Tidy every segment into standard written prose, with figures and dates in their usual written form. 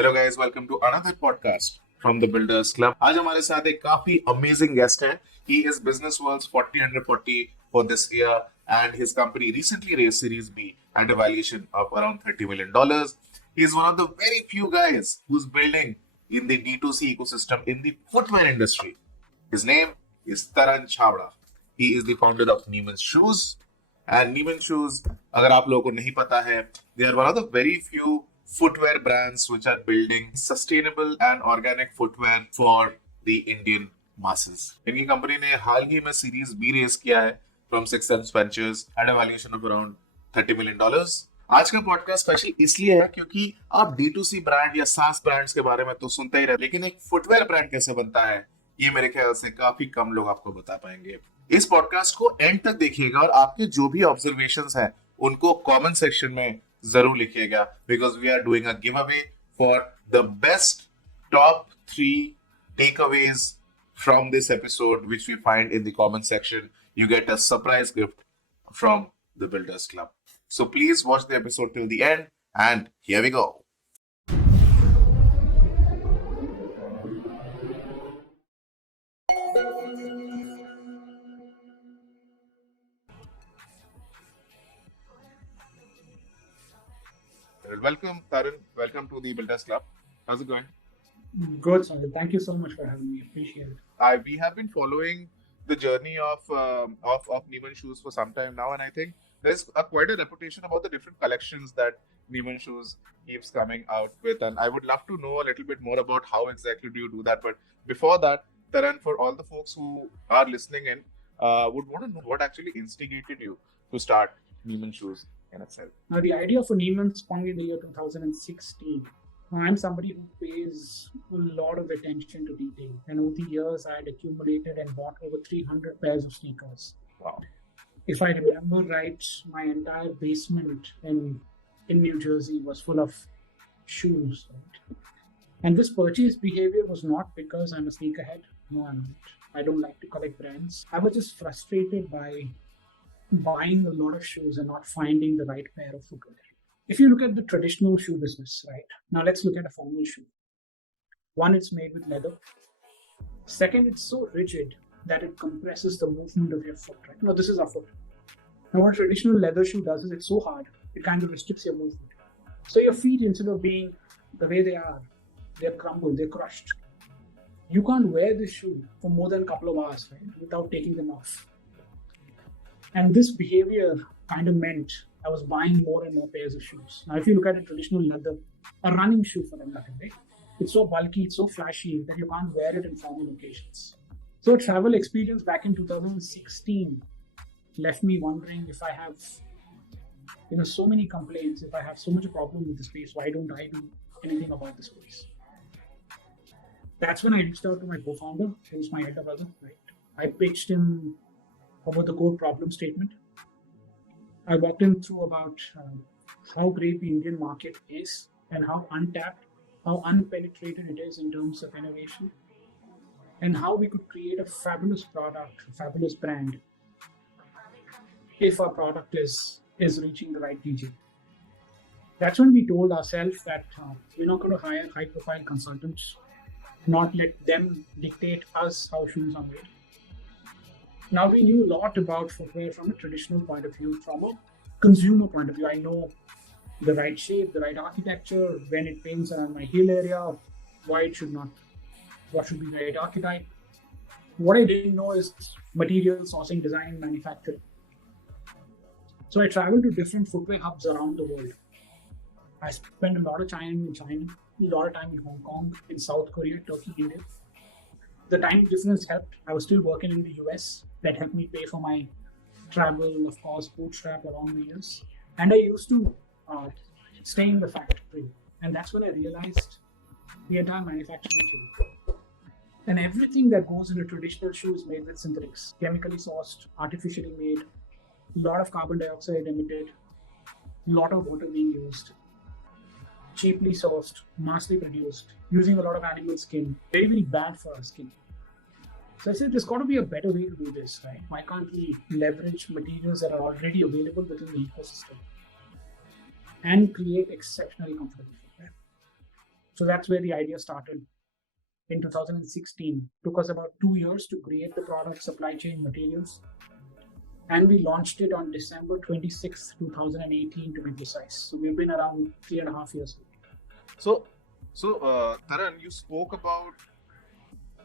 Hello guys, welcome to another podcast from the builders club. आज हमारे साथ एक काफी अमेजिंग गेस्ट है। He is business world's 40 under 40 for this year and his company recently raised Series B at a valuation of around $30 million. He is one of the very few guys who's building in the D2C ecosystem in the footwear industry. His name is Taran Chhabra. He is the founder of Neeman Shoes. And Neeman Shoes, अगर आप लोगों को नहीं पता है, they are one of the very few footwear brands which are building sustainable and organic footwear for the Indian masses. इनकी company ने हाल ही में सीरीज बी रेस किया है from Six Sense Ventures at a valuation of around $30 million. आज का podcast special इसलिए है क्योंकि आप D2C ब्रांड या SaaS ब्रांड्स के बारे में तो सुनते ही रहते, लेकिन एक फुटवेयर ब्रांड कैसे बनता है ये मेरे ख्याल से काफी कम लोग आपको बता पाएंगे। इस पॉडकास्ट को एंड तक देखिएगा और आपके जो भी ऑब्जर्वेशंस हैं उनको कमेंट सेक्शन में जरूर लिखिएगा, because we are doing a giveaway for the best top 3 takeaways from this episode which we find in the comment section. You get a surprise gift from the Builders Club. So please watch the episode till the end, and here we go. Welcome, Taran. Welcome to the Builders Club. How's it going? Good, Sanjay. Thank you so much for having me. Appreciate it. We have been following the journey of Neeman Shoes for some time now, and I think there's quite a reputation about the different collections that Neeman Shoes keeps coming out with, and I would love to know a little bit more about how exactly do you do that. But before that, Taran, for all the folks who are listening in, would want to know what actually instigated you to start Neeman Shoes in itself. Now, the idea for Neeman sprung in the year 2016. I'm somebody who pays a lot of attention to detail, and over the years, I had accumulated and bought over 300 pairs of sneakers. Wow. If I remember right, my entire basement in New Jersey was full of shoes. Right? And this purchase behavior was not because I'm a sneakerhead. No, I'm not. I don't like to collect brands. I was just frustrated by buying a lot of shoes and not finding the right pair of footwear. If you look at the traditional shoe business, right? Now let's look at a formal shoe. One, it's made with leather. Second, it's so rigid that it compresses the movement of your foot, right? Now this is our foot. Now what a traditional leather shoe does is it's so hard, it kind of restricts your movement. So your feet, instead of being the way they are, they're crumbled, they're crushed. You can't wear this shoe for more than a couple of hours, right? Without taking them off. And this behavior kind of meant I was buying more and more pairs of shoes. Now, if you look at a traditional leather, a running shoe for them, right? It's so bulky, it's so flashy that you can't wear it in formal occasions. So a travel experience back in 2016 left me wondering, if I have so many complaints, if I have so much problem with the space, why don't I do anything about the space? That's when I reached out to my co-founder, who's my elder brother, right? I pitched him about the core problem statement. I walked him through about how great the Indian market is and how untapped, how unpenetrated it is in terms of innovation, and how we could create a fabulous product, a fabulous brand, if our product is reaching the right DJ. That's when we told ourselves that we're not going to hire high-profile consultants, not let them dictate us how shoes are made. Now, we knew a lot about footwear from a traditional point of view, from a consumer point of view. I know the right shape, the right architecture, when it pains around my heel area, why it should not, what should be the right archetype. What I didn't know is material, sourcing, design, manufacturing. So I traveled to different footwear hubs around the world. I spent a lot of time in China, a lot of time in Hong Kong, in South Korea, Turkey, India. The time difference helped. I was still working in the US. That helped me pay for my travel, of course, bootstrap along the years. And I used to stay in the factory. And that's when I realized the entire manufacturing chain. And everything that goes into traditional shoe is made with synthetics, chemically sourced, artificially made, a lot of carbon dioxide emitted, a lot of water being used, cheaply sourced, massively produced, using a lot of animal skin, very, very bad for our skin. So I said, there's got to be a better way to do this, right? Why can't we leverage materials that are already available within the ecosystem and create exceptionally comfortable footwear? So that's where the idea started in 2016. Took us about 2 years to create the product, supply chain, materials, and we launched it on December 26th, 2018 to be precise. So we've been around 3.5 years. So, Taran, you spoke about.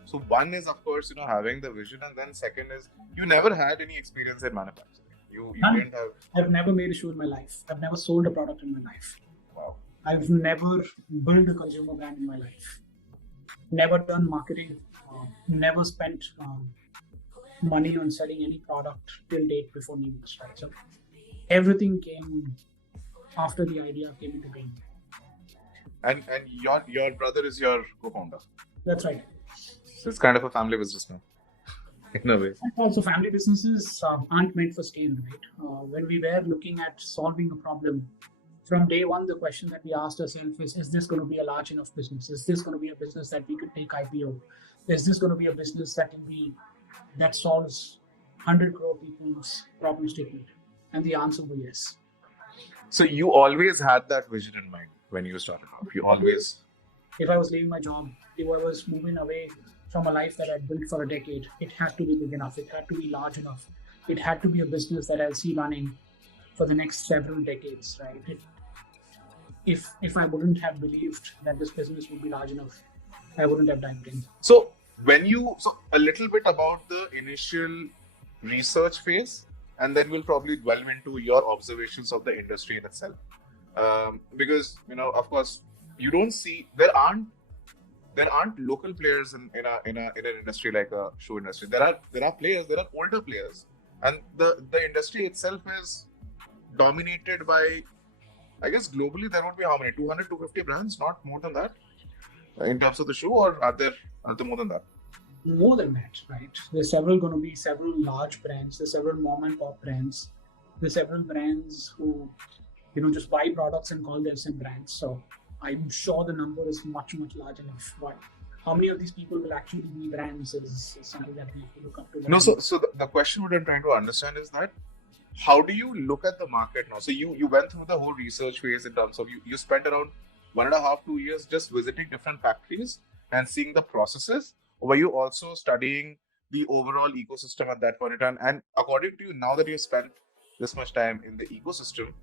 So one is, of course, having the vision, and then second is you never had any experience in manufacturing. You None. didn't have. I've never made a shoe in my life. I've never sold a product in my life. Wow. I've never built a consumer brand in my life. Never done marketing. Never spent money on selling any product till date before Neeman. Right? So everything came after the idea came into being. And your brother is your co-founder. That's right. So it's kind of a family business now, in a way. Also, family businesses aren't meant for scale, right? When we were looking at solving a problem, from day one, the question that we asked ourselves is this going to be a large enough business? Is this going to be a business that we could take IPO? Is this going to be a business that solves 100 crore people's problem statement? And the answer was yes. So you always had that vision in mind when you started off? You always... If I was leaving my job, if I was moving away from a life that I'd built for a decade, it had to be big enough. It had to be large enough. It had to be a business that I'll see running for the next several decades, right? If I wouldn't have believed that this business would be large enough, I wouldn't have dived in. So a little bit about the initial research phase, and then we'll probably delve into your observations of the industry in itself. Because of course, you don't see there aren't local players in an industry like a shoe industry. There are players, there are older players, and the industry itself is dominated by, I guess globally there would be how many, 200, 250 brands, not more than that, in terms of the shoe, or are there more than that? More than that, right? There's going to be several large brands. There's several mom and pop brands. There's several brands who, just buy products and call themselves brands. So I'm sure the number is much, much large enough. But how many of these people will actually be brands is something that we have to look up to. No, so the question what I'm trying to understand is that how do you look at the market now? So you went through the whole research phase in terms of you spent around 1.5 to 2 years just visiting different factories and seeing the processes. Or were you also studying the overall ecosystem at that point in time? And according to you, now that you spent this much time in the ecosystem,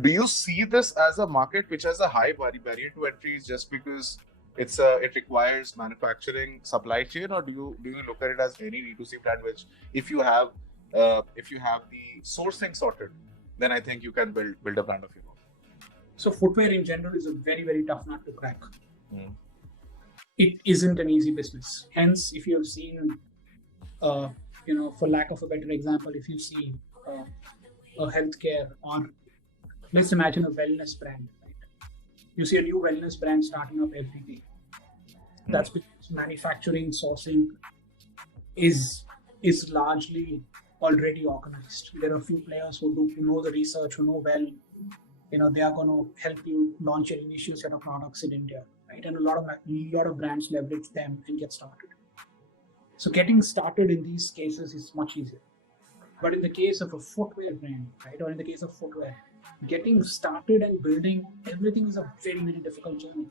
do you see this as a market which has a high barrier to entry just because it requires manufacturing supply chain, or do you look at it as any D2C brand which if you have the sourcing sorted, then I think you can build a brand of your own? So footwear in general is a very, very tough nut to crack. It isn't an easy business. Hence, if you have seen, for lack of a better example, if you see a healthcare, or let's imagine a wellness brand, right? You see a new wellness brand starting up every day. That's because manufacturing, sourcing is largely already organized. There are a few players who know the research, who know well. They are going to help you launch an initial set of products in India, right? And a lot of brands leverage them and get started. So getting started in these cases is much easier. But in the case of a footwear brand, right, or in the case of footwear, getting started and building everything is a very, very difficult journey.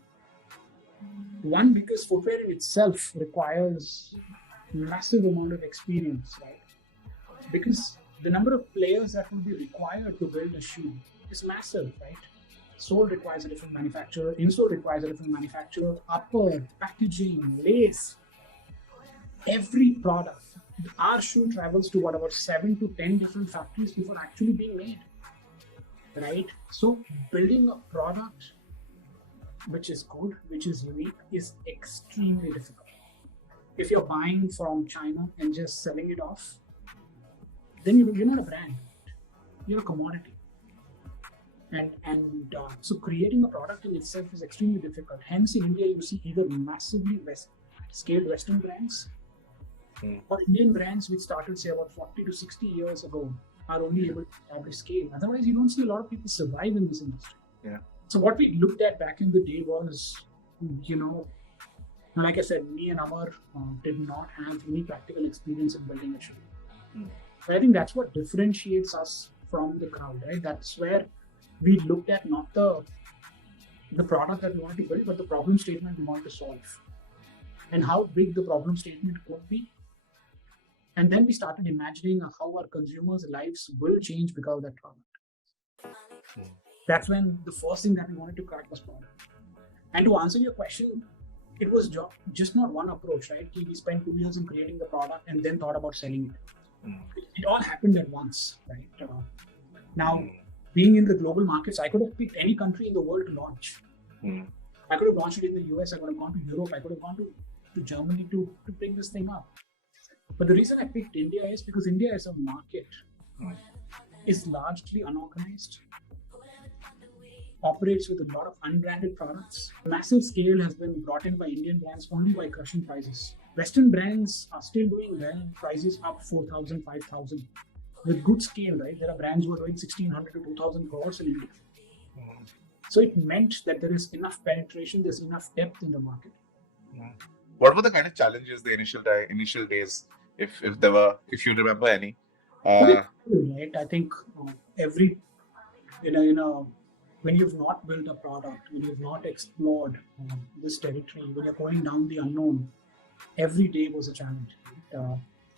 One, because footwear in itself requires massive amount of experience, right? Because the number of players that will be required to build a shoe is massive, right? Sole requires a different manufacturer, insole requires a different manufacturer, upper, packaging, lace, every product. Our shoe travels to about 7 to 10 different factories before actually being made, right? So building a product which is good, which is unique, is extremely difficult. If you're buying from China and just selling it off, then you're not a brand, you're a commodity. And so creating a product in itself is extremely difficult. Hence, in India, you see either massively scaled Western brands or Indian brands which started, say, about 40 to 60 years ago are only able to establish scale. Otherwise, you don't see a lot of people survive in this industry. Yeah. So what we looked at back in the day was, like I said, me and Amar did not have any practical experience in building a shoe. So I think that's what differentiates us from the crowd, right? That's where we looked at not the the product that we wanted to build, but the problem statement we wanted to solve, and how big the problem statement could be. And then we started imagining how our consumers' lives will change because of that product. That's when the first thing that we wanted to crack was product. And to answer your question, it was just not one approach, right? We spent 2 years in creating the product and then thought about selling it. It all happened at once, right? Now, being in the global markets, I could have picked any country in the world to launch. I could have launched it in the US, I could have gone to Europe, I could have gone to Germany to bring this thing up. But the reason I picked India is because India as a market is largely unorganized, operates with a lot of unbranded products. Massive scale has been brought in by Indian brands only by crushing prices. Western brands are still doing well, prices up 4,000, 5,000 with good scale, right? There are brands who are doing 1,600 to 2,000 crores in India. So it meant that there is enough penetration, there's enough depth in the market. What were the kind of challenges the initial days, if you remember any? Right, I think every when you've not built a product, when you've not explored this territory, when you're going down the unknown, every day was a challenge.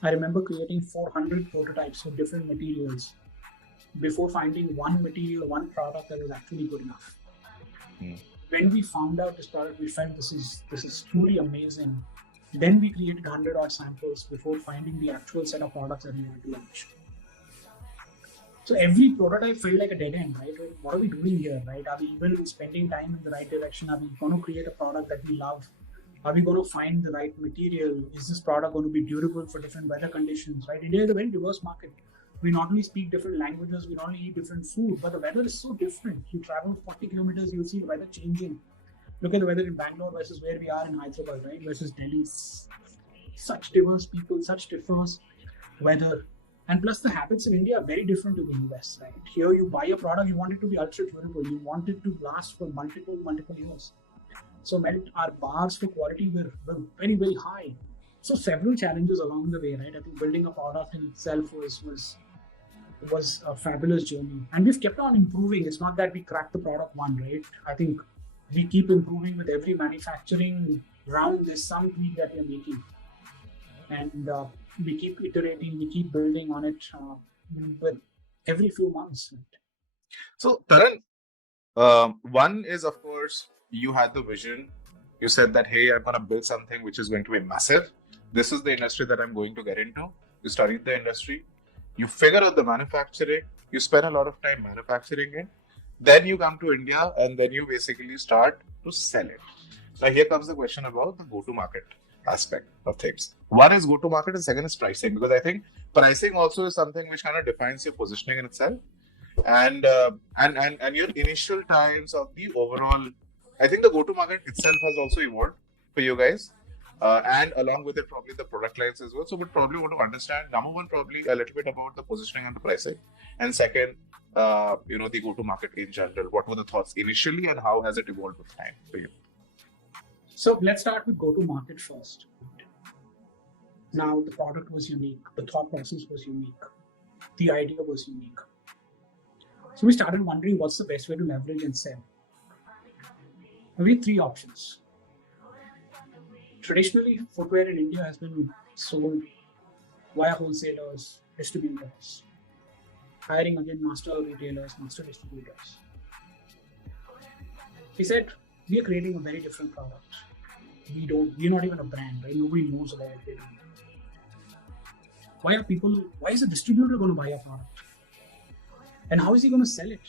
I remember creating 400 prototypes with different materials before finding one material, one product that was actually good enough. When we found out this product, we felt this is truly amazing. Then we created 100 odd samples before finding the actual set of products that we wanted to launch. So every prototype felt like a dead end, right? What are we doing here, right? Are we even spending time in the right direction? Are we going to create a product that we love? Are we going to find the right material? Is this product going to be durable for different weather conditions, right? India is a very diverse market. We not only speak different languages, we not only eat different food, but the weather is so different. You travel 40 kilometers, you'll see the weather changing. Look at the weather in Bangalore versus where we are in Hyderabad, right? Versus Delhi. Such diverse people, such diverse weather. And plus the habits in India are very different to the US, right? Here you buy a product, you want it to be ultra durable. You want it to last for multiple years. So our bars for quality were very, very high. So several challenges along the way, right? I think building a product in itself was a fabulous journey. And we've kept on improving. It's not that we cracked the product one, right? I think we keep improving with every manufacturing round. There's some tweak that we're making. And we keep iterating, we keep building on it with every few months. So, Taran, one is, of course, you had the vision. You said that, hey, I'm going to build something which is going to be massive. This is the industry that I'm going to get into. You studied the industry. You figure out the manufacturing. You spend a lot of time manufacturing it. Then you come to India and then you basically start to sell it. Now, here comes the question about the go-to-market aspect of things. One is go-to-market and second is pricing, because I think pricing also is something which kind of defines your positioning in itself. And your initial times of the overall, I think the go-to-market itself has also evolved for you guys. And along with it, probably the product lines as well. So we probably want to understand, number one, probably a little bit about the positioning and the pricing. And second, the go-to-market in general. What were the thoughts initially and how has it evolved with time for you? So let's start with go-to-market first. Now, the product was unique. The thought process was unique. The idea was unique. So we started wondering what's the best way to leverage and sell. We had three options. Traditionally, footwear in India has been sold via wholesalers, distributors, hiring again master retailers, master distributors. We said, we are creating a very different product. We're not even a brand, right? Nobody knows about it. Why is a distributor going to buy a product? And how is he going to sell it?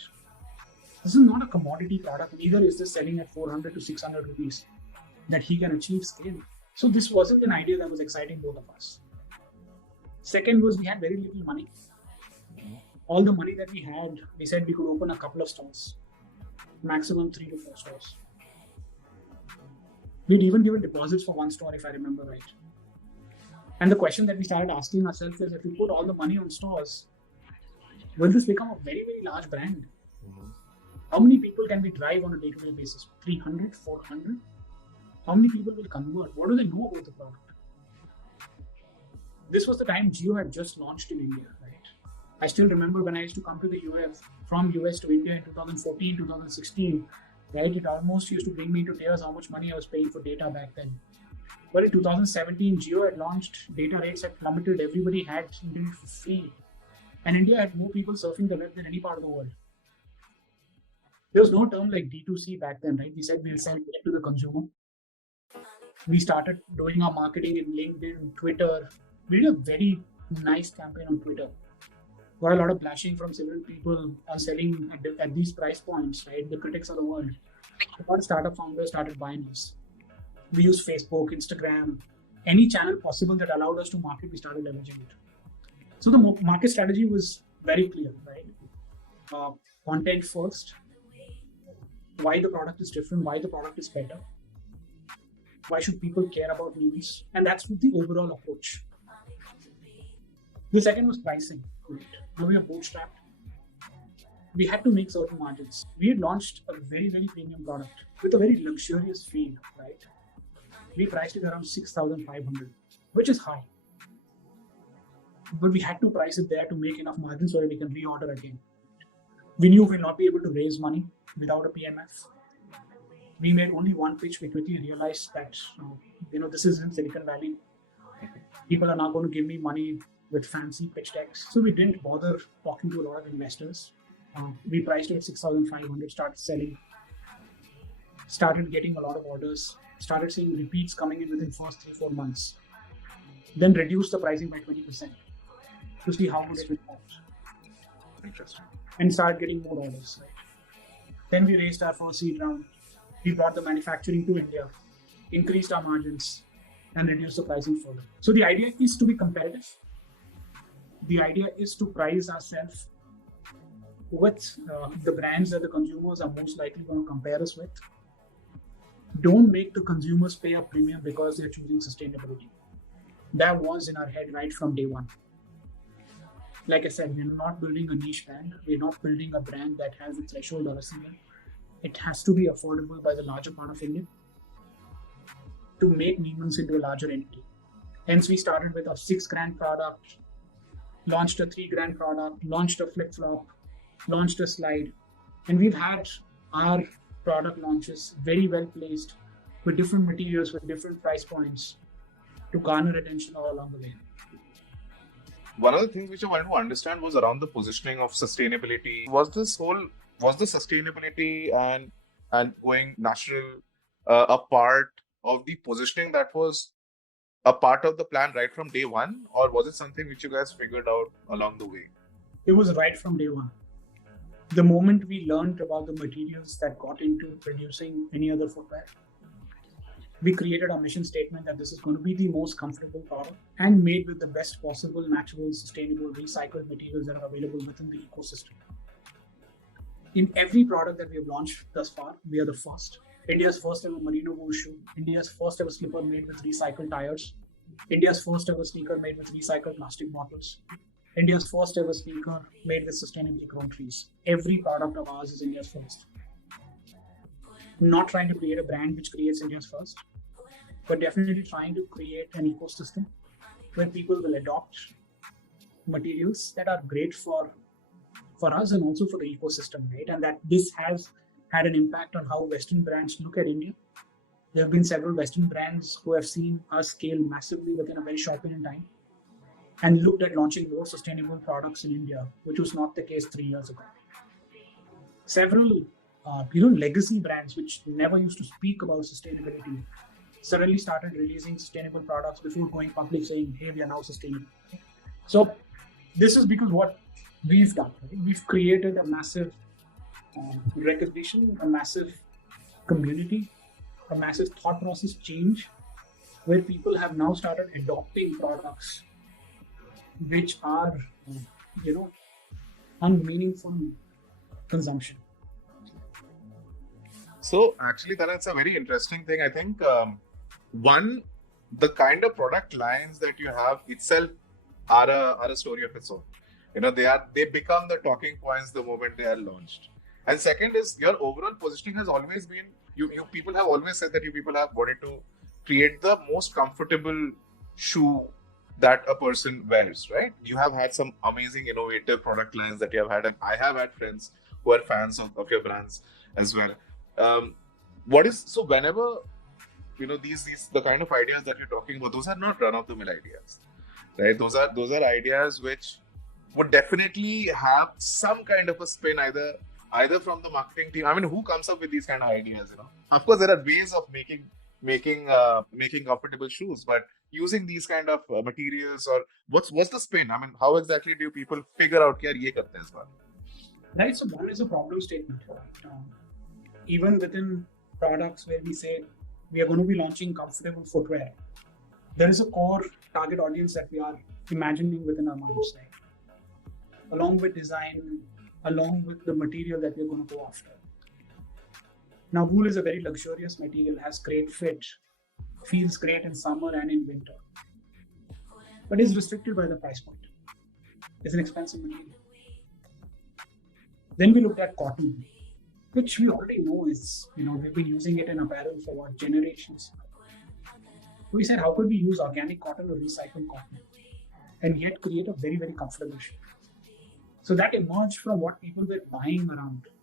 This is not a commodity product. Neither is this selling at 400 to 600 rupees that he can achieve scale. So this wasn't an idea that was exciting both of us. Second was we had very little money. All the money that we had, we said we could open a couple of stores, maximum 3 to 4 stores. We'd even given deposits for one store, if I remember right. And the question that we started asking ourselves is, if we put all the money on stores, will this become a very, very large brand? How many people can we drive on a day-to-day basis? 300, 400? How many people will convert? What do they know about the product? This was the time Jio had just launched in India, right? I still remember when I used to come to the US, from US to India in 2014, 2016, right? It almost used to bring me to tears how much money I was paying for data back then. But in 2017, Geo had launched, data rates had plummeted, everybody had internet for free. And India had more people surfing the web than any part of the world. There was no term like D2C back then, right? We said we'll sell direct to the consumer. We started doing our marketing in LinkedIn, Twitter. We did a very nice campaign on Twitter. Got a lot of bashing from several people are selling at these price points, right? The critics of the world. A lot of startup founders started buying us. We used Facebook, Instagram, any channel possible that allowed us to market, we started leveraging it. So the market strategy was very clear, right? Content first, why the product is different, why the product is better, why should people care about news, and that's the overall approach. The second was pricing. Right? Now we are bootstrapped. We had to make certain margins. We had launched a very, very premium product with a very luxurious feel, right? We priced it around 6,500, which is high. But we had to price it there to make enough margin so that we can reorder again. We knew we'll not be able to raise money without a PMF. We made only one pitch. We quickly realized that, this is in Silicon Valley. People are not going to give me money with fancy pitch decks. So we didn't bother talking to a lot of investors. We priced it at 6,500, started selling, started getting a lot of orders, started seeing repeats coming in within first 3-4 months. Then reduced the pricing by 20% to see how good it would out. Interesting. And started getting more orders. Right? Then we raised our first seed round. We brought the manufacturing to India, increased our margins, and reduced the pricing further. So the idea is to be competitive. The idea is to price ourselves with the brands that the consumers are most likely going to compare us with. Don't make the consumers pay a premium because they're choosing sustainability. That was in our head right from day one. Like I said, we're not building a niche brand. We're not building a brand that has a threshold or a ceiling. It has to be affordable by the larger part of India to make Neeman's into a larger entity. Hence, we started with a $6,000 product, launched a $3,000 product, launched a flip-flop, launched a slide, and we've had our product launches very well placed with different materials, with different price points to garner attention all along the way. One of the things which I wanted to understand was around the positioning of sustainability. Was the sustainability and going natural a part of the positioning that was a part of the plan right from day one, or was it something which you guys figured out along the way? It was right from day one. The moment we learned about the materials that got into producing any other footwear, we created a mission statement that this is going to be the most comfortable product and made with the best possible natural, sustainable, recycled materials that are available within the ecosystem. In every product that we have launched thus far, we are the first. India's first ever merino wool shoe, India's first ever slipper made with recycled tires, India's first ever sneaker made with recycled plastic bottles, India's first ever sneaker made with sustainably grown trees. Every product of ours is India's first. Not trying to create a brand which creates India's first, but definitely trying to create an ecosystem where people will adopt materials that are great for us and also for the ecosystem, right? And that this has had an impact on how Western brands look at India. There have been several Western brands who have seen us scale massively within a very short period of time and looked at launching more sustainable products in India, which was not the case 3 years ago. Several legacy brands which never used to speak about sustainability suddenly started releasing sustainable products before going public saying, hey, we are now sustainable. So this is because what we've done, right? We've created a massive recognition, a massive community, a massive thought process change where people have now started adopting products which are, unmeaningful consumption. So actually, that's a very interesting thing. I think one, the kind of product lines that you have itself are a story of its own. They become the talking points the moment they are launched. And second is your overall positioning has always been you people have always said that you people have wanted to create the most comfortable shoe that a person wears, right? You have had some amazing innovative product lines that you have had, and I have had friends who are fans of your brands as well. Um, what is so whenever these the kind of ideas that you're talking about, those are not run of the mill ideas, right? Those are ideas which would definitely have some kind of a spin, either from the marketing team. I mean, who comes up with these kind of ideas? Of course, there are ways of making comfortable shoes, but using these kind of materials, or what's the spin? I mean, how exactly do people figure out कि यार ये करते हैं इस बार? Right. So one is a problem statement. Even within products where we say we are going to be launching comfortable footwear, there is a core target audience that we are imagining within our minds, right? Along with design, along with the material that we're going to go after. Now, wool is a very luxurious material, has great fit, feels great in summer and in winter, but is restricted by the price point. It's an expensive material. Then we looked at cotton, which we already know is, we've been using it in apparel for what, generations. We said, how could we use organic cotton or recycled cotton and yet create a very, very comfortable shoe? So that emerged from what people were buying around, right?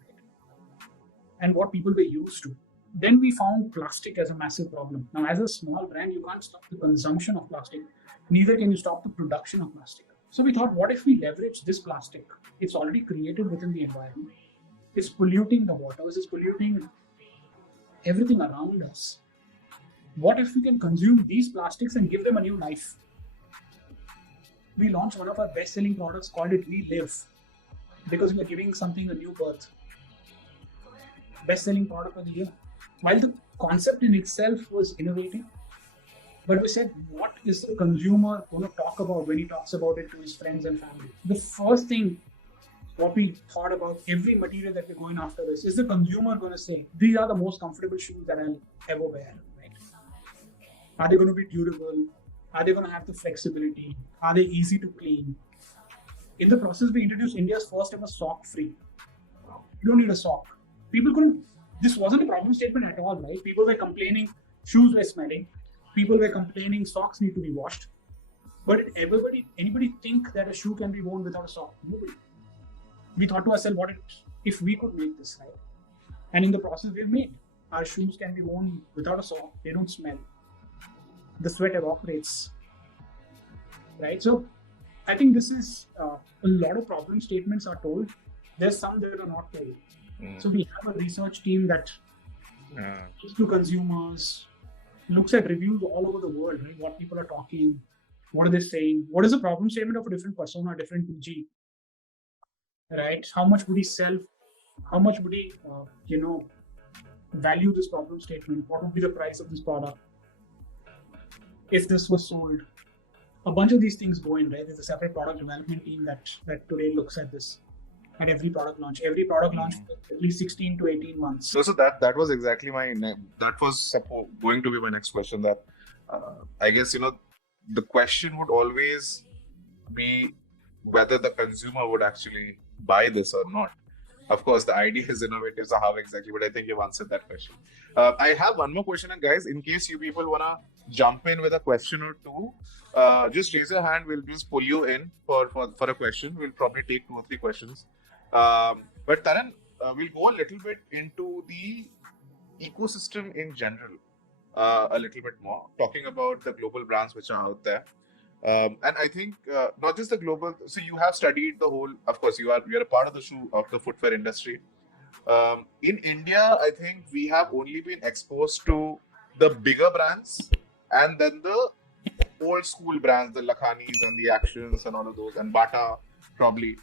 And what people were used to. Then we found plastic as a massive problem. Now, as a small brand, you can't stop the consumption of plastic. Neither can you stop the production of plastic. So we thought, what if we leverage this plastic? It's already created within the environment. It's polluting the waters, it's polluting everything around us. What if we can consume these plastics and give them a new life? We launched one of our best-selling products, called it We Live, because we are giving something a new birth. Best-selling product of the year. While the concept in itself was innovative, but we said, what is the consumer going to talk about when he talks about it to his friends and family? The first thing what we thought about every material that we're going after is the consumer going to say, these are the most comfortable shoes that I'll ever wear, right? Are they going to be durable? Are they going to have the flexibility? Are they easy to clean? In the process, we introduced India's first ever sock free. You don't need a sock. This wasn't a problem statement at all, right? People were complaining shoes were smelling. People were complaining socks need to be washed. But anybody think that a shoe can be worn without a sock? Nobody. We thought to ourselves, what if we could make this, right? And in the process, we've made. Our shoes can be worn without a sock. They don't smell. The sweat evaporates, right? So I think this is a lot of problem statements are told. There's some that are not told. So we have a research team that speaks to consumers, looks at reviews all over the world, right? What people are talking, what are they saying, what is the problem statement of a different persona, different PG, right? How much would he sell? How much would he, value this problem statement? What would be the price of this product if this was sold? A bunch of these things go in, right? There's a separate product development team that today looks at this. At every product launch at least 16 to 18 months. So that was exactly that was going to be my next question. That I guess the question would always be whether the consumer would actually buy this or not. Of course, the idea is innovative, so how exactly? But I think you've answered that question. I have one more question, and guys, in case you people wanna jump in with a question or two, just raise your hand. We'll just pull you in for a question. We'll probably take 2 or 3 questions. But Taran, we'll go a little bit into the ecosystem in general, a little bit more, talking about the global brands which are out there. And I think not just the global. So you have studied the whole. Of course, you're a part of the footwear industry. In India, I think we have only been exposed to the bigger brands, and then the old school brands, the Lakhanis and the Actions and all of those, and Bata probably.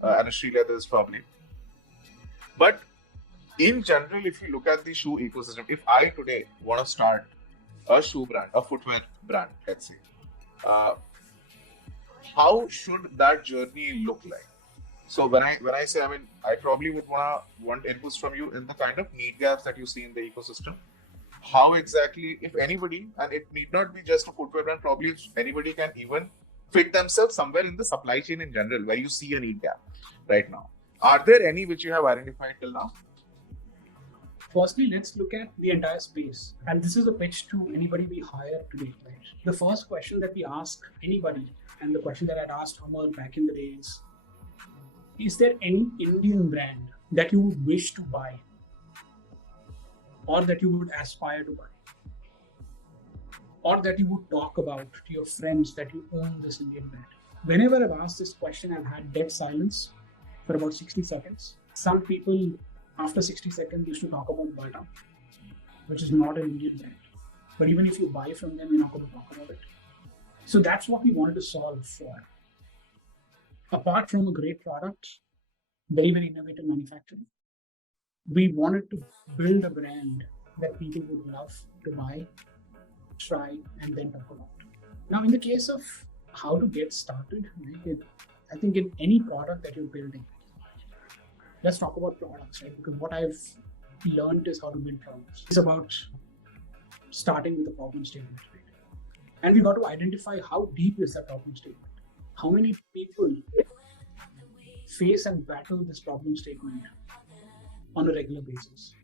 And Australia there's probably. But in general, if you look at the shoe ecosystem, if I today want to start a shoe brand, a footwear brand, let's say, how should that journey look like? So when I say, I mean, I probably would want inputs from you in the kind of need gaps that you see in the ecosystem. How exactly, if anybody, and it need not be just a footwear brand, probably anybody can even fit themselves somewhere in the supply chain in general, where you see a need gap right now. Are there any which you have identified till now? Firstly, let's look at the entire space. And this is a pitch to anybody we hire today, right? The first question that we ask anybody, and the question that I'd asked Amar back in the days, is there any Indian brand that you would wish to buy? or that you would aspire to buy, or that you would talk about to your friends that you own this Indian brand? Whenever I've asked this question, I've had dead silence for about 60 seconds. Some people, after 60 seconds, used to talk about Bata, which is not an Indian brand. But even if you buy from them, you're not going to talk about it. So that's what we wanted to solve for. Apart from a great product, very, very innovative manufacturing, we wanted to build a brand that people would love to buy, try, and then talk about. Now, in the case of how to get started, right, I think in any product that you're building, let's talk about products, right? Because what I've learned is how to build products. It's about starting with a problem statement, right? And we got to identify how deep is that problem statement. How many people face and battle this problem statement on a regular basis?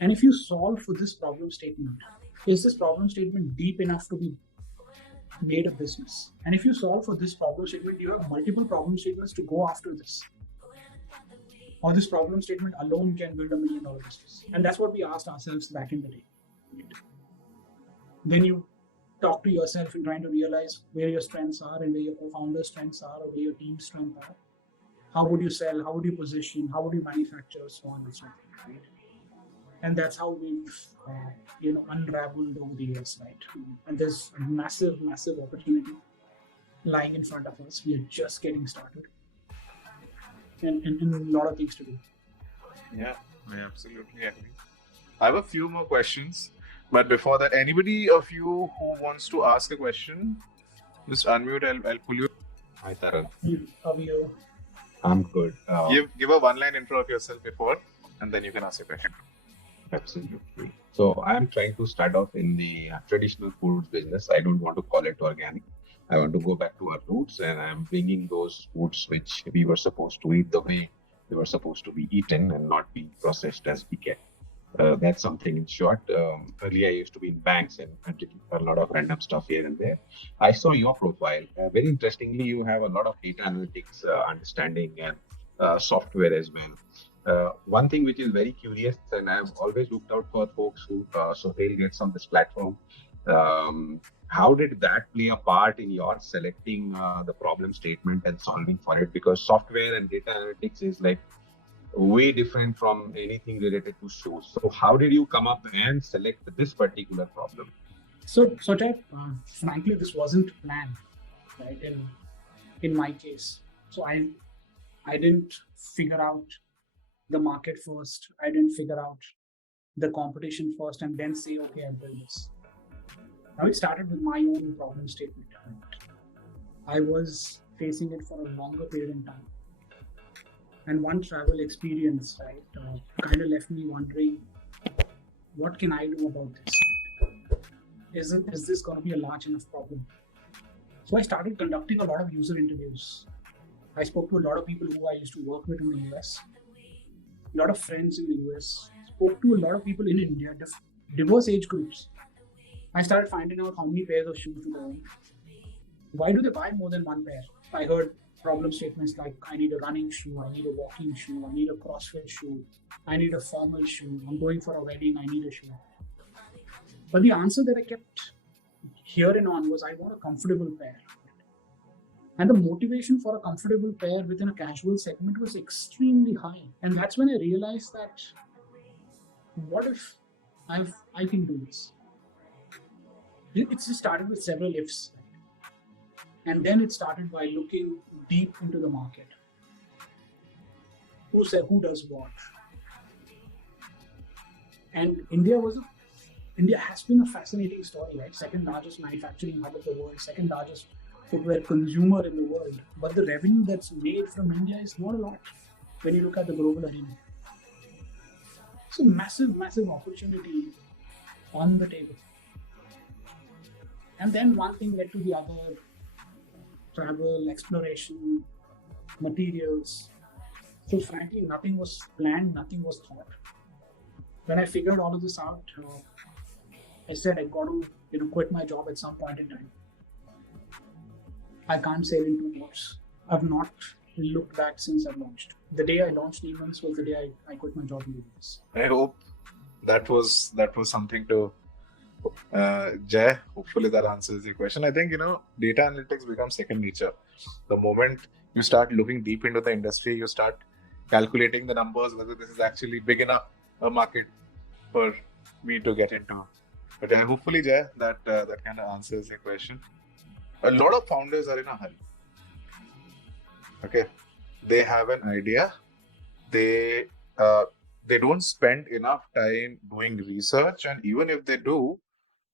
And if you solve for this problem statement, is this problem statement deep enough to be made a business? And if you solve for this problem statement, you have multiple problem statements to go after this. Or this problem statement alone can build $1 million business. And that's what we asked ourselves back in the day. Then you talk to yourself and trying to realize where your strengths are and where your co-founder's strengths are or where your team's strengths are. How would you sell? How would you position? How would you manufacture? So on and so forth, right? And that's how we've unraveled over the years, right? And there's a massive, massive opportunity lying in front of us. We are just getting started. And a lot of things to do. Yeah, I absolutely agree. I have a few more questions, but before that, anybody of you who wants to ask a question, just unmute. I'll pull you. Hi, Taran. How are you? I'm good. Give a one-line intro of yourself before, and then you can ask your question. Absolutely. So I'm trying to start off in the traditional foods business. I don't want to call it organic. I want to go back to our roots, and I'm bringing those foods which we were supposed to eat the way they were supposed to be eaten and not be processed as we can. That's something in short. Earlier, I used to be in banks and I did a lot of random stuff here and there. I saw your profile. Very interestingly, you have a lot of data analytics understanding and software as well. One thing which is very curious, and I've always looked out for folks who Sohail gets on this platform. How did that play a part in your selecting the problem statement and solving for it? Because software and data analytics is like way different from anything related to shoes. So how did you come up and select this particular problem? So Jeff, frankly, this wasn't planned, right? In my case, so I didn't figure out the market first. I didn't figure out the competition first, and then say, okay, I'll build this. Now it started with my own problem statement. I was facing it for a longer period of time. And one travel experience, right, kind of left me wondering, what can I do about this? Is this going to be a large enough problem? So I started conducting a lot of user interviews. I spoke to a lot of people who I used to work with in the US, a lot of friends in the US, spoke to a lot of people in India, diverse age groups. I started finding out how many pairs of shoes do they own. Why do they buy more than one pair? I heard problem statements like, I need a running shoe, I need a walking shoe, I need a CrossFit shoe, I need a formal shoe, I'm going for a wedding, I need a shoe. But the answer that I kept hearing on was, I want a comfortable pair. And the motivation for a comfortable pair within a casual segment was extremely high. And that's when I realized that, what if I can do this? It just started with several ifs. And then it started by looking deep into the market. Who does what? And India has been a fascinating story, right? Second largest manufacturing hub of the world, second largest footwear consumer in the world. But the revenue that's made from India is not a lot when you look at the global arena. So massive, massive opportunity on the table. And then one thing led to the other. Travel, exploration, materials. So frankly, nothing was planned, nothing was thought. When I figured all of this out, I said I got to quit my job at some point in time. I can't sail in 2 boats. I've not looked back since I've launched. The day I launched Neeman was the day I quit my job in the US. I hope that was something to Jay. Hopefully that answers your question. I think data analytics becomes second nature. The moment you start looking deep into the industry, you start calculating the numbers, whether this is actually big enough a market for me to get into. But hopefully, Jay, that kind of answers your question. A lot of founders are in a hurry. Okay, they have an idea. They uh, they don't spend enough time doing research, and even if they do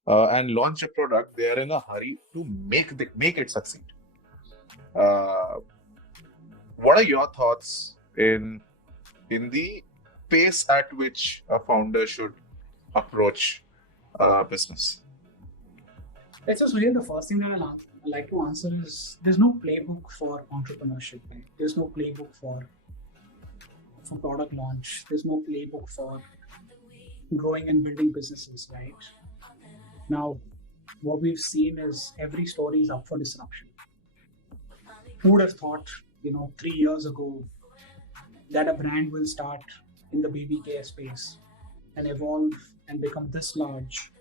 and launch a product, they are in a hurry to make it succeed. Uh, what are your thoughts in the pace at which a founder should approach business? Let's just really the first thing that I'd like to answer is there's no playbook for entrepreneurship. Right? There's no playbook for product launch. There's no playbook for growing and building businesses, right? Now, what we've seen is every story is up for disruption. Who would have thought, 3 years ago, that a brand will start in the baby care space and evolve and become this large,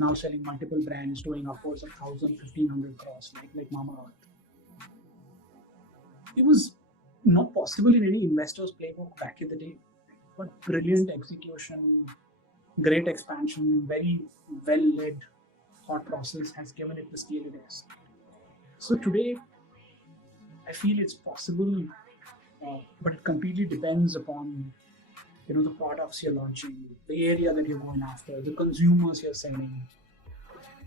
now selling multiple brands, doing upwards of 1,000, 1,500 crores, like Mama Earth. It was not possible in any investor's playbook back in the day, but brilliant execution, great expansion, very well-led thought process has given it the scale it is. So today, I feel it's possible, but it completely depends upon the products you're launching, the area that you're going after, the consumers you're selling,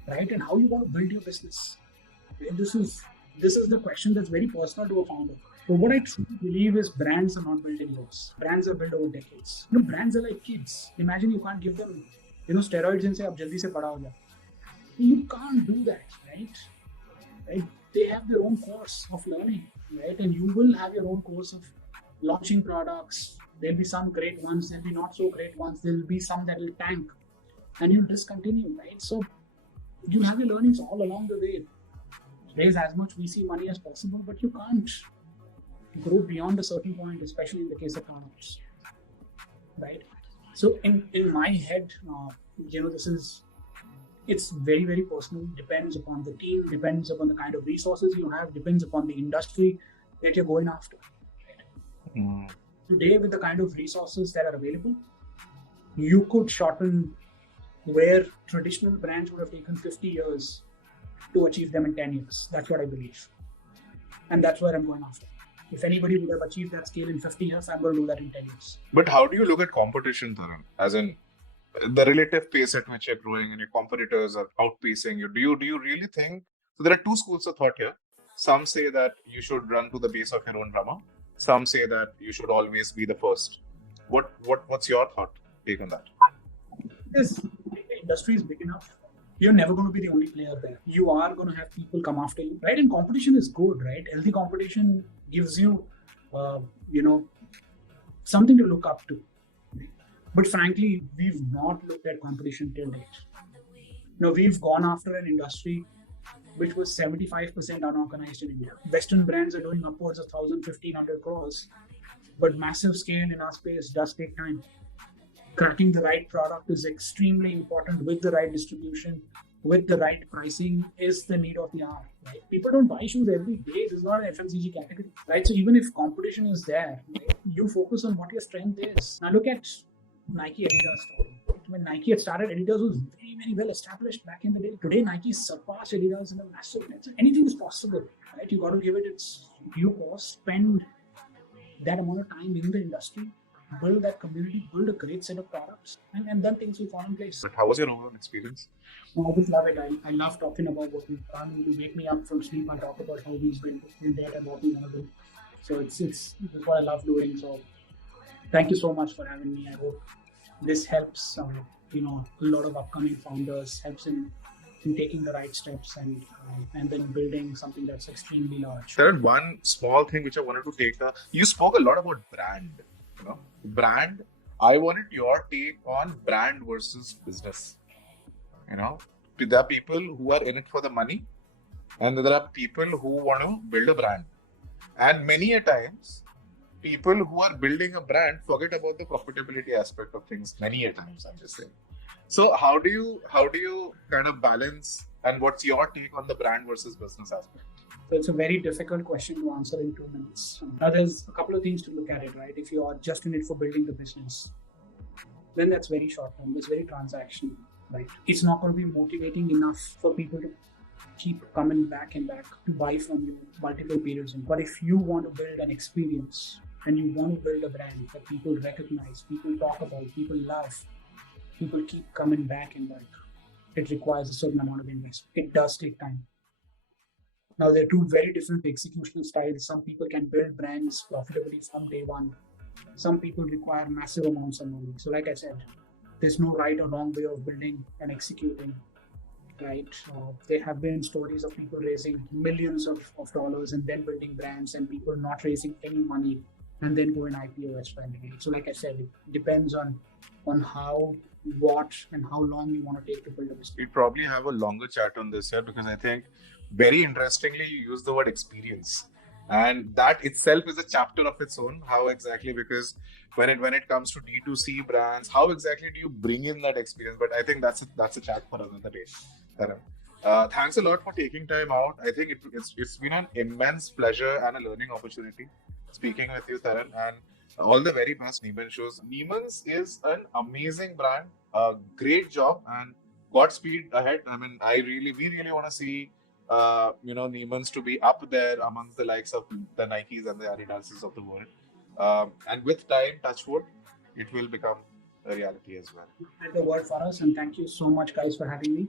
right? And how you want to build your business. And this is the question that's very personal to a founder. But what I truly believe is brands are not built in years. Brands are built over decades. Brands are like kids. Imagine you can't give them, steroids and say, "Ab jaldi se bada ho ja." You can't do that, right? They have their own course of learning, right? And you will have your own course of launching products. There'll be some great ones, there'll be not so great ones, there'll be some that will tank, and you'll discontinue, right? So you'll have your learnings all along the way. Raise as much VC money as possible, but you can't grow beyond a certain point, especially in the case of startups, right? So in my head, it's very, very personal. Depends upon the team, depends upon the kind of resources you have, depends upon the industry that you're going after. Right? Today, with the kind of resources that are available, you could shorten where traditional brands would have taken 50 years to achieve them in 10 years. That's what I believe. And that's where I'm going after. If anybody would have achieved that scale in 50 years, I'm going to do that in 10 years. But how do you look at competition, Taran? As in the relative pace at which you're growing and your competitors are outpacing you. Do you really think? So there are two schools of thought here. Some say that you should run to the base of your own drummer. Some say that you should always be the first. What's your take on that? Because the industry is big enough. You're never going to be the only player there. You are going to have people come after you, right? And competition is good, right? Healthy competition gives you, something to look up to. But frankly, we've not looked at competition till date. We've gone after an industry which was 75% unorganized in India. Western brands are doing upwards of 1,000, 1,500 crores, but massive scale in our space does take time. Cracking the right product is extremely important with the right distribution, with the right pricing is the need of the hour. Right? People don't buy shoes every day. This is not an FMCG category, right? So even if competition is there, right, you focus on what your strength is. Now look at Nike, Adidas. When Nike had started, Adidas was very, very well established back in the day. Today, Nike surpassed Adidas in a massive way. So anything is possible, right? You got to give it its due cost, spend that amount of time in the industry, build that community, build a great set of products, and then things will fall in place. But how was your overall experience? I just love it. I love talking about what we've done. You wake me up from sleep and talk about how we've been in debt and what we want to do. So it's what I love doing. So thank you so much for having me. I hope this helps, a lot of upcoming founders, helps in taking the right steps and then building something that's extremely large. There is one small thing which I wanted to take. You spoke a lot about brand. Brand. I wanted your take on brand versus business. There are people who are in it for the money, and there are people who want to build a brand. And many a times, people who are building a brand forget about the profitability aspect of things many a times, I'm just saying. So how do you kind of balance, and what's your take on the brand versus business aspect? So it's a very difficult question to answer in 2 minutes. Now, there's a couple of things to look at it, right? If you are just in it for building the business, then that's very short term. It's very transactional, right? It's not going to be motivating enough for people to keep coming back and back to buy from you multiple periods. But if you want to build an experience and you want to build a brand that people recognize, people talk about, people love, people keep coming back and back, it requires a certain amount of investment. It does take time. Now, there are two very different executional styles. Some people can build brands profitably from day one. Some people require massive amounts of money. So like I said, there's no right or wrong way of building and executing, right? There have been stories of people raising millions of dollars and then building brands, and people not raising any money and then go in IPO as well. So like I said, it depends on how, what, and how long you want to take to build a business. We'll probably have a longer chat on this here, because I think very interestingly you use the word experience, and that itself is a chapter of its own. How exactly, because when it comes to D2C brands, how exactly do you bring in that experience? But I think that's a chat for another day. Taran, thanks a lot for taking time out. I think it's been an immense pleasure and a learning opportunity speaking with you, Taran, and all the very best Neeman shows. Neeman's is an amazing brand, a great job, and Godspeed ahead. I mean, we really want to see, Neeman's to be up there amongst the likes of the Nikes and the Adidases of the world. And with time, touch wood, it will become a reality as well. Spread the word for us, and thank you so much, guys, for having me.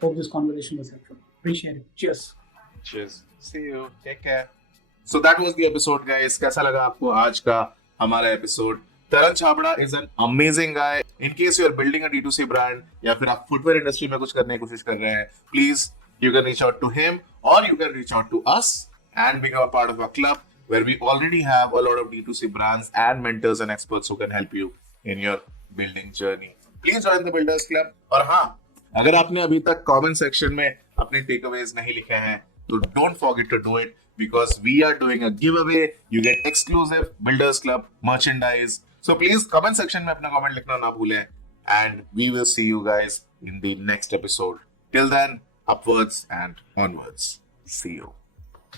Hope this conversation was helpful. Appreciate it. Cheers. Cheers. See you. Take care. So that was the episode, guys. कैसा लगा आपको आज का हमारा episode? Taran Chhabra is an amazing guy. In case you are building a D2C brand या फिर आप footwear industry में कुछ करने की कोशिश कर रहे हैं, please you can reach out to him, or you can reach out to us and become a part of our club where we already have a lot of D2C brands and mentors and experts who can help you in your building journey. Please join the Builders Club. और हाँ, अगर आपने अभी तक comment section में अपने takeaways नहीं लिखे हैं, तो don't forget to do it, because we are doing a giveaway. You get exclusive Builders Club merchandise. So please comment section में अपना comment लिखना ना भूलें, and we will see you guys in the next episode. Till then, upwards and onwards. See you.